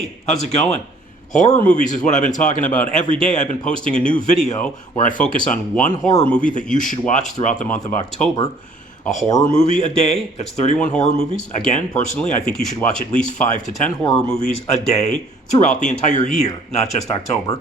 Hey, how's it going? Horror movies is what I've been talking about every day. I've been posting a new video where I focus on one horror movie that you should watch throughout the month of October. A horror movie a day. That's 31 horror movies. Again, personally, I think you should watch at least 5 to 10 horror movies a day throughout the entire year, not just October.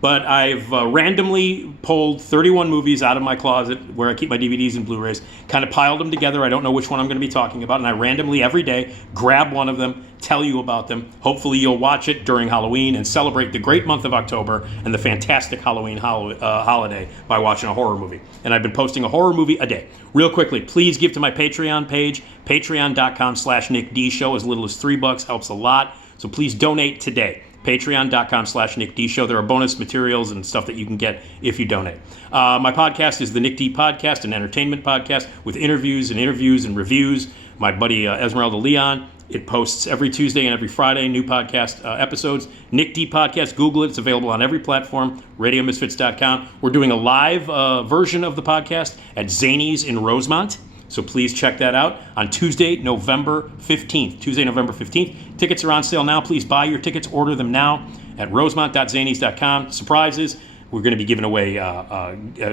But I've randomly pulled 31 movies out of my closet where I keep my DVDs and Blu-rays, kind of piled them together. I don't know which one I'm going to be talking about, and I randomly every day grab one of them, tell you about them. Hopefully you'll watch it during Halloween and celebrate the great month of October and the fantastic Halloween holiday by watching a horror movie. And I've been posting a horror movie a day. Real quickly, please give to my Patreon page, patreon.com/NickDShow. As little as $3 helps a lot. So please donate today. Patreon.com/NickDShow. There are bonus materials and stuff that you can get if you donate. My podcast is the Nick D Podcast, an entertainment podcast with interviews and reviews. My buddy Esmeralda Leon. It posts every Tuesday and every Friday, new podcast episodes. Nick D Podcast, Google it. It's available on every platform, radiomisfits.com. We're doing a live version of the podcast at Zany's in Rosemont. So please check that out on Tuesday, November 15th. Tuesday, November 15th. Tickets are on sale now. Please buy your tickets. Order them now at rosemont.zanys.com. Surprises. We're going to be giving away,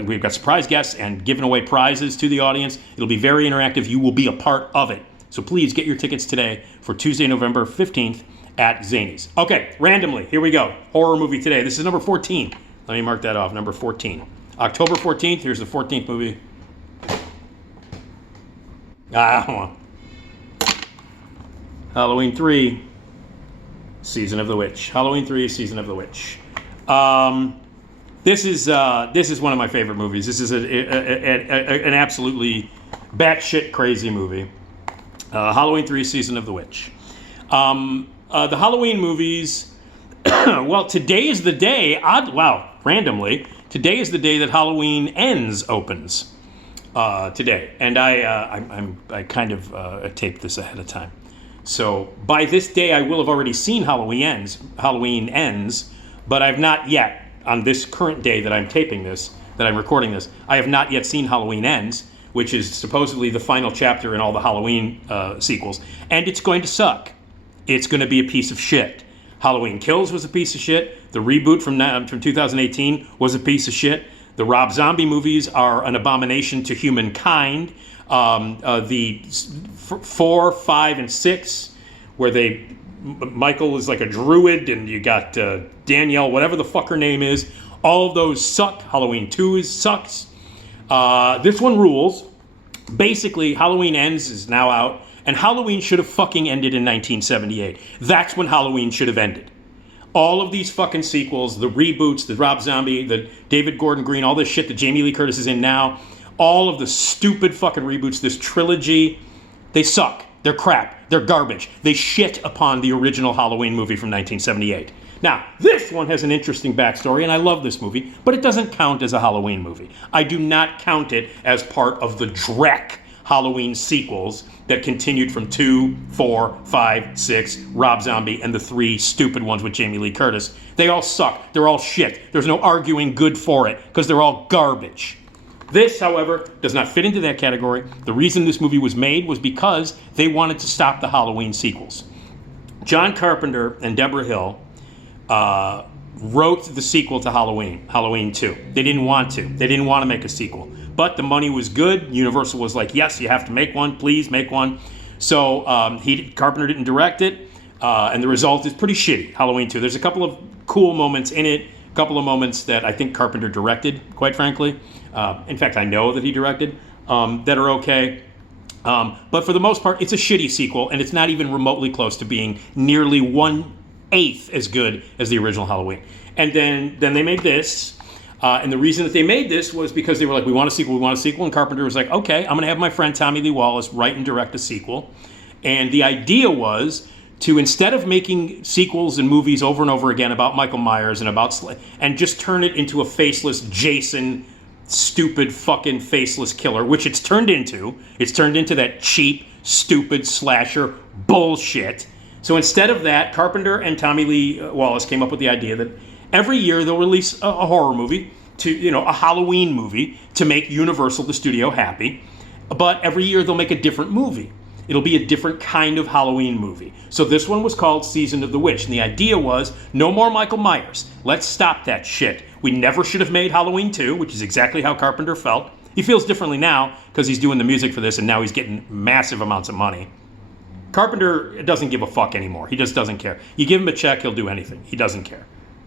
we've got surprise guests and giving away prizes to the audience. It'll be very interactive. You will be a part of it. So please get your tickets today for Tuesday, November 15th at Zany's. Okay, randomly, here we go. Horror movie today. This is number 14. Let me mark that off, number 14. October 14th, here's the 14th movie. Halloween 3, Season of the Witch. Halloween 3, Season of the Witch. This is one of my favorite movies. This is an absolutely batshit crazy movie. Halloween 3, Season of the Witch. The Halloween movies. Well, today is the day. Randomly, today is the day that Halloween Ends opens. Today, and I kind of taped this ahead of time. So by this day, I will have already seen Halloween Ends, but I've not yet, on this current day that I'm taping this, that I'm recording this, I have not yet seen Halloween Ends, which is supposedly the final chapter in all the Halloween sequels, and it's going to suck. It's going to be a piece of shit. Halloween Kills was a piece of shit. The reboot from 2018 was a piece of shit. The Rob Zombie movies are an abomination to humankind. The 4, 5, and 6, where Michael is like a druid, and you got Danielle, whatever the fuck her name is. All of those suck. Halloween 2 sucks. This one rules. Basically, Halloween Ends is now out, and Halloween should have fucking ended in 1978. That's when Halloween should have ended. All of these fucking sequels, the reboots, the Rob Zombie, the David Gordon Green, all this shit that Jamie Lee Curtis is in now, all of the stupid fucking reboots, this trilogy, they suck. They're crap. They're garbage. They shit upon the original Halloween movie from 1978. Now, this one has an interesting backstory, and I love this movie, but it doesn't count as a Halloween movie. I do not count it as part of the Drek Halloween sequels that continued from 2, 4, 5, 6, Rob Zombie, and the 3 stupid ones with Jamie Lee Curtis. They all suck. They're all shit. There's no arguing good for it, because they're all garbage. This, however, does not fit into that category. The reason this movie was made was because they wanted to stop the Halloween sequels. John Carpenter and Deborah Hill wrote the sequel to Halloween 2. They didn't want to. They didn't want to make a sequel. But the money was good. Universal was like, yes, you have to make one. Please make one. So Carpenter didn't direct it, and the result is pretty shitty, Halloween 2. There's a couple of cool moments in it, a couple of moments that I think Carpenter directed, quite frankly. In fact, I know that he directed, that are okay. But for the most part, it's a shitty sequel, and it's not even remotely close to being nearly 1/8 as good as the original Halloween. And then they made this. And the reason that they made this was because they were like, we want a sequel. And Carpenter was like, okay, I'm going to have my friend Tommy Lee Wallace write and direct a sequel. And the idea was to, instead of making sequels and movies over and over again about Michael Myers and just turn it into a faceless Jason, stupid fucking faceless killer, which it's turned into. It's turned into that cheap, stupid slasher bullshit. So instead of that, Carpenter and Tommy Lee Wallace came up with the idea that every year they'll release a horror movie, a Halloween movie, to make Universal, the studio, happy. But every year they'll make a different movie. It'll be a different kind of Halloween movie. So this one was called Season of the Witch. And the idea was, no more Michael Myers. Let's stop that shit. We never should have made Halloween 2, which is exactly how Carpenter felt. He feels differently now because he's doing the music for this and now he's getting massive amounts of money. Carpenter doesn't give a fuck anymore. He just doesn't care. You give him a check, he'll do anything. He doesn't care,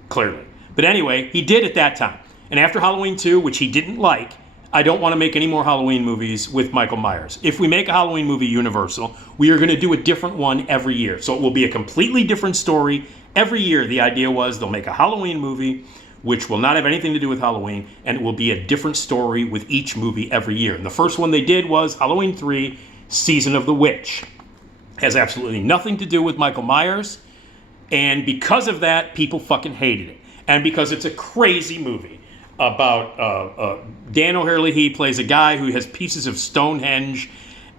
clearly. But anyway, he did at that time. And after Halloween 2, which he didn't like, I don't want to make any more Halloween movies with Michael Myers. If we make a Halloween movie Universal, we are going to do a different one every year. So it will be a completely different story every year. The idea was they'll make a Halloween movie, which will not have anything to do with Halloween, and it will be a different story with each movie every year. And the first one they did was Halloween 3, Season of the Witch. Has absolutely nothing to do with Michael Myers, and because of that, people fucking hated it. And because it's a crazy movie about Dan O'Herlihy plays a guy who has pieces of Stonehenge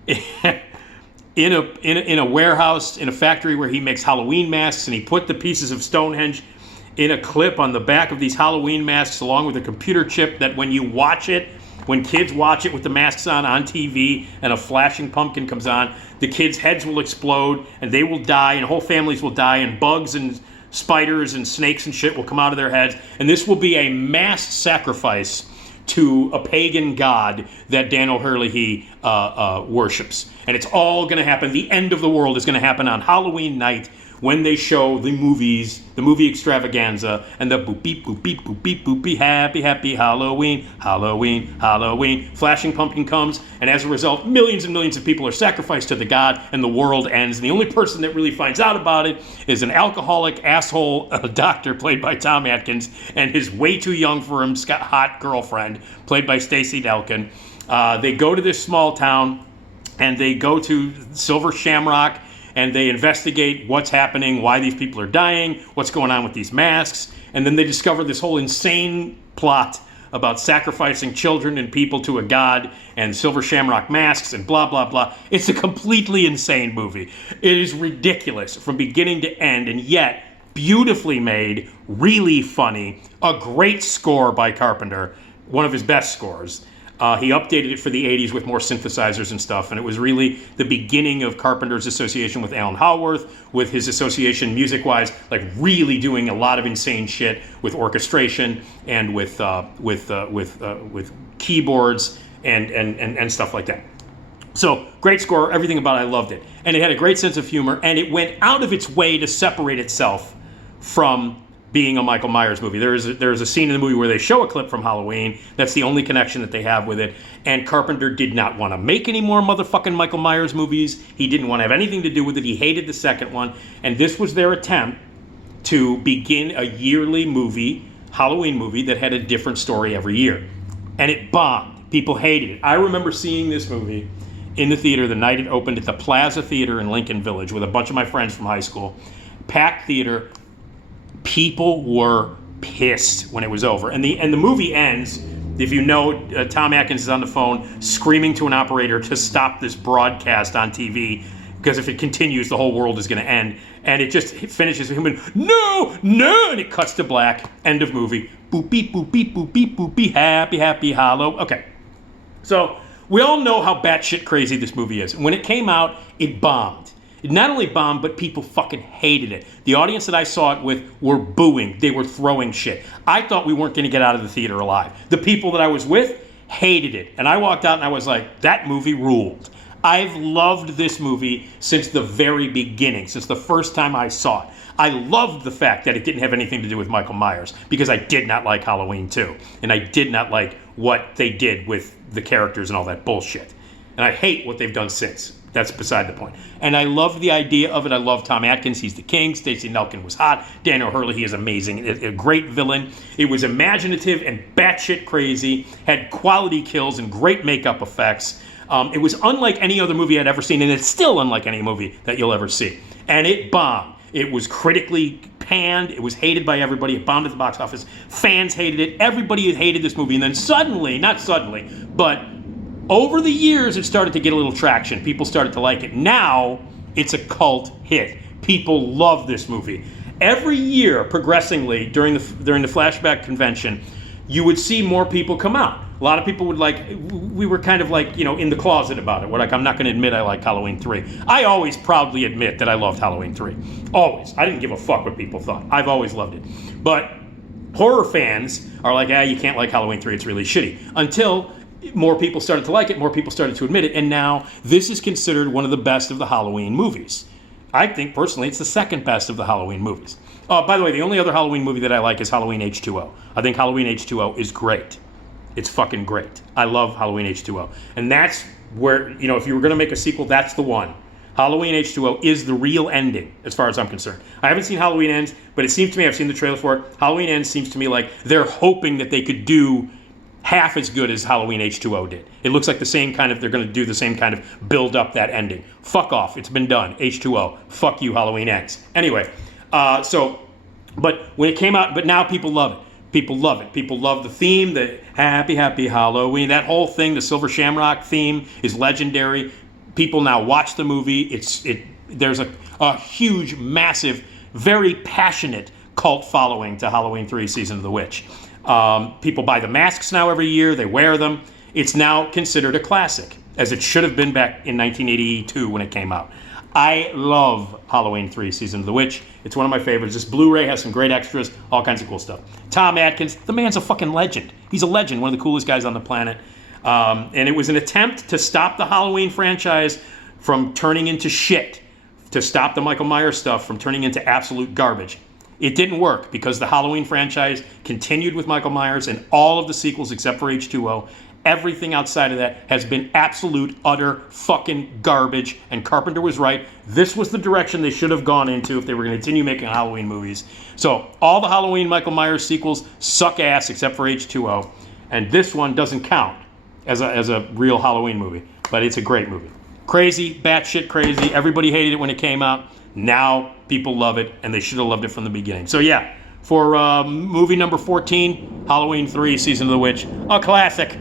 in a warehouse, in a factory where he makes Halloween masks, and he put the pieces of Stonehenge in a clip on the back of these Halloween masks along with a computer chip that when you watch it, when kids watch it with the masks on TV and a flashing pumpkin comes on, the kids' heads will explode and they will die and whole families will die and bugs and spiders and snakes and shit will come out of their heads. And this will be a mass sacrifice to a pagan god that Dan O'Herlihy worships. And it's all going to happen. The end of the world is going to happen on Halloween night when they show the movies, the movie extravaganza, and the boop beep, boop beep, boop beep, boop beep, happy, happy Halloween, Halloween, Halloween. Flashing pumpkin comes, and as a result, millions and millions of people are sacrificed to the god, and the world ends. And the only person that really finds out about it is an alcoholic asshole doctor played by Tom Atkins, and his way too young for him hot girlfriend played by Stacey Delkin. They go to this small town, and they go to Silver Shamrock, and they investigate what's happening, why these people are dying, what's going on with these masks, and then they discover this whole insane plot about sacrificing children and people to a god and Silver Shamrock masks and blah, blah, blah. It's a completely insane movie. It is ridiculous from beginning to end, and yet beautifully made, really funny, a great score by Carpenter, one of his best scores. He updated it for the 80s with more synthesizers and stuff, and it was really the beginning of Carpenter's association with Alan Howarth, with his association music-wise, like really doing a lot of insane shit with orchestration and with keyboards and stuff like that. So, great score, everything about it, I loved it. And it had a great sense of humor, and it went out of its way to separate itself from being a Michael Myers movie. There's a scene in the movie where they show a clip from Halloween. That's the only connection that they have with it. And Carpenter did not want to make any more motherfucking Michael Myers movies. He didn't want to have anything to do with it. He hated the second one. And this was their attempt to begin a yearly movie, Halloween movie, that had a different story every year. And it bombed. People hated it. I remember seeing this movie in the theater the night it opened at the Plaza Theater in Lincoln Village with a bunch of my friends from high school. Packed theater. People were pissed when it was over. And the movie ends, if you know, Tom Atkins is on the phone screaming to an operator to stop this broadcast on TV, because if it continues, the whole world is going to end. And it finishes with him and, no, and it cuts to black. End of movie. Boop, beep, boop, beep, boop, beep, boop, beep, happy, happy, hollow. Okay. So we all know how batshit crazy this movie is. When it came out, it bombed. It not only bombed, but people fucking hated it. The audience that I saw it with were booing. They were throwing shit. I thought we weren't going to get out of the theater alive. The people that I was with hated it. And I walked out and I was like, that movie ruled. I've loved this movie since the very beginning, since the first time I saw it. I loved the fact that it didn't have anything to do with Michael Myers, because I did not like Halloween 2. And I did not like what they did with the characters and all that bullshit. And I hate what they've done since. That's beside the point. And I love the idea of it. I love Tom Atkins. He's the king. Stacey Nelkin was hot. Dan O'Herlihy is amazing. A great villain. It was imaginative and batshit crazy. Had quality kills and great makeup effects. It was unlike any other movie I'd ever seen, and it's still unlike any movie that you'll ever see. And it bombed. It was critically panned. It was hated by everybody. It bombed at the box office. Fans hated it. Everybody hated this movie. And then suddenly, not suddenly, but over the years, it started to get a little traction. People started to like it. Now, it's a cult hit. People love this movie. Every year, progressively, during the flashback convention, you would see more people come out. A lot of people would like, we were kind of like, in the closet about it. We're like, I'm not going to admit I like Halloween 3. I always proudly admit that I loved Halloween 3. Always. I didn't give a fuck what people thought. I've always loved it. But horror fans are like, you can't like Halloween 3. It's really shitty. Until more people started to like it, more people started to admit it, and now this is considered one of the best of the Halloween movies. I think, personally, it's the second best of the Halloween movies. By the way, the only other Halloween movie that I like is Halloween H2O. I think Halloween H2O is great. It's fucking great. I love Halloween H2O. And that's where, if you were going to make a sequel, that's the one. Halloween H2O is the real ending, as far as I'm concerned. I haven't seen Halloween Ends, but it seems to me, I've seen the trailer for it, Halloween Ends seems to me like they're hoping that they could do half as good as Halloween H2O did. It looks like they're going to do the same kind of build up that ending. Fuck off. It's been done. H2O. Fuck you, Halloween Ends. Anyway, but when it came out, but now people love it. People love it. People love the theme, the happy, happy Halloween. That whole thing, the Silver Shamrock theme is legendary. People now watch the movie. There's a huge, massive, very passionate cult following to Halloween 3 Season of the Witch. People buy the masks now every year. They wear them. It's now considered a classic, as it should have been back in 1982 when it came out. I love Halloween 3 Season of the Witch. It's one of my favorites. This Blu-ray has some great extras, all kinds of cool stuff. Tom Atkins, the man's a fucking legend. He's a legend, one of the coolest guys on the planet. And it was an attempt to stop the Halloween franchise from turning into shit, to stop the Michael Myers stuff from turning into absolute garbage. It didn't work because the Halloween franchise continued with Michael Myers, and all of the sequels except for H2O, everything outside of that has been absolute, utter fucking garbage, and Carpenter was right. This was the direction they should have gone into if they were going to continue making Halloween movies. So all the Halloween Michael Myers sequels suck ass except for H2O, and this one doesn't count as a real Halloween movie, but it's a great movie. Crazy, batshit crazy. Everybody hated it when it came out. Now people love it, and they should have loved it from the beginning. So yeah, for movie number 14, Halloween 3, Season of the Witch, a classic.